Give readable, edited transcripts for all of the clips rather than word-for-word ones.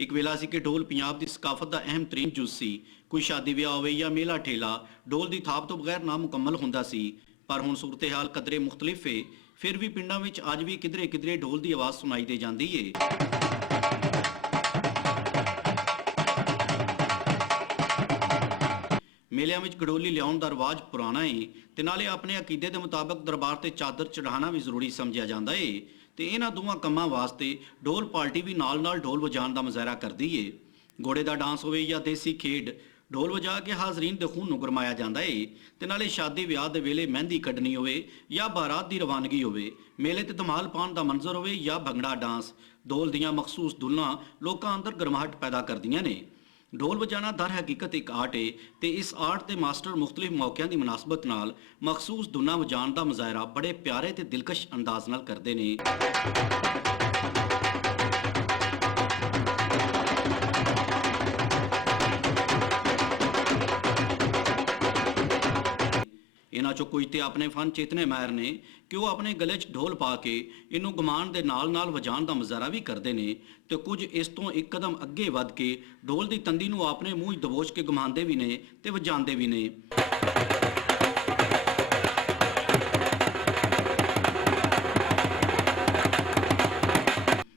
एक वेला सी कि ढोल पंजाब की सकाफत का अहम तरीन जुज सी। कोई शादी विआह होवे या मेला ठेला ढोल की थाप तो बगैर नामुकम्मल हुंदा सी। पर हुण सूरत हाल कदरे मुख्तलिफ है। फिर भी पिंडां विच अज भी किधरे किधरे ढोल की आवाज़ सुनाई दे जाती है। मेलिਆਂ ਵਿੱਚ ਗਡੋਲੀ ਲਿਆਉਣ ਦਾ ਰਿਵਾਜ ਪੁਰਾਣਾ ਹੈ ਤੇ ਨਾਲੇ ਆਪਣੇ ਅਕੀਦੇ ਦੇ ਮੁਤਾਬਕ ਦਰਬਾਰ ਤੇ ਚਾਦਰ ਚੜਾਉਣਾ ਵੀ ਜ਼ਰੂਰੀ ਸਮਝਿਆ ਜਾਂਦਾ ਹੈ ਤੇ ਇਹਨਾਂ ਦੋਵਾਂ ਕੰਮਾਂ ਵਾਸਤੇ ਢੋਲ ਪਾਰਟੀ ਵੀ ਨਾਲ-ਨਾਲ ਢੋਲ ਵਜਾਉਣ ਦਾ ਮੁਜ਼ਾਹਰਾ ਕਰਦੀ ਹੈ। ਘੋੜੇ ਦਾ ਡਾਂਸ ਹੋਵੇ ਜਾਂ ਦੇਸੀ ਖੇਡ ਢੋਲ ਵਜਾ ਕੇ ਹਾਜ਼ਰੀਨ ਦੇ ਖੂਨ ਨੂੰ ਗਰਮਾਇਆ ਜਾਂਦਾ ਹੈ ਤੇ ਨਾਲੇ ਸ਼ਾਦੀ ਵਿਆਹ ਦੇ ਵੇਲੇ ਮਹਿੰਦੀ ਕੱਢਣੀ ਹੋਵੇ ਜਾਂ ਬਾਰਾਤ ਦੀ ਰਵਾਨਗੀ ਹੋਵੇ, ਮੇਲੇ ਤੇ ਧਮਾਲ ਪਾਉਣ ਦਾ ਮੰਜ਼ਰ ਹੋਵੇ ਜਾਂ ਭੰਗੜਾ ਡਾਂਸ, ਢੋਲ ਦੀਆਂ ਮਖਸੂਸ ਧੁਨਾਂ ਲੋਕਾਂ ਅੰਦਰ ਗਰਮਾਹਟ ਪੈਦਾ ਕਰਦੀਆਂ ਨੇ। ढोल बजाना दर हकीकत एक आर्ट है तो इस आर्ट के मास्टर मुख्तलिफ मौकों की मुनासबत नाल मखसूस धुना वजाण का मुजाहरा बड़े प्यारे ते दिलकश अंदाज नाल करते हैं। इन्हां चों कोई तो अपने फन च इतने माहिर ने कि वो अपने गले च ढोल पा के इनू गमान के नाल वजाण का मुजाहरा भी करते हैं तो कुछ इस तो एक कदम अगे वध के ढोल की तंदी नू अपने मूँह दबोच के गमाते भी ने ते वजाते भी ने।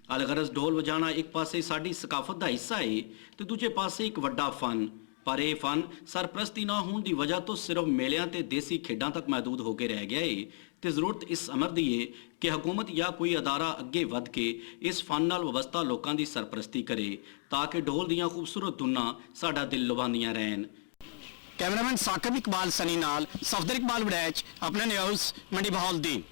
अलगरज ढोल वजाना एक पासे साडी सकाफत का हिस्सा है तो दूजे पासे एक वड्डा फन। पर यह फन सरप्रस्ती ना होने की वजह तो सिर्फ मेलियां ते देसी खेडों तक महदूद होकर रह गया है तो जरूरत इस अमर की है कि हुकूमत या कोई अदारा अगे वध के इस फन नाल वाबस्ता लोगों की सरप्रस्ती करे ताकि ढोल दियां खूबसूरत धुनां साडा दिल लुभांदियां रहन। कैमरामैन साकिब इकबाल सनी नाल सफदर इकबाल वड़ैच, अपना न्यूज़ मंडी बहाउद्दीन।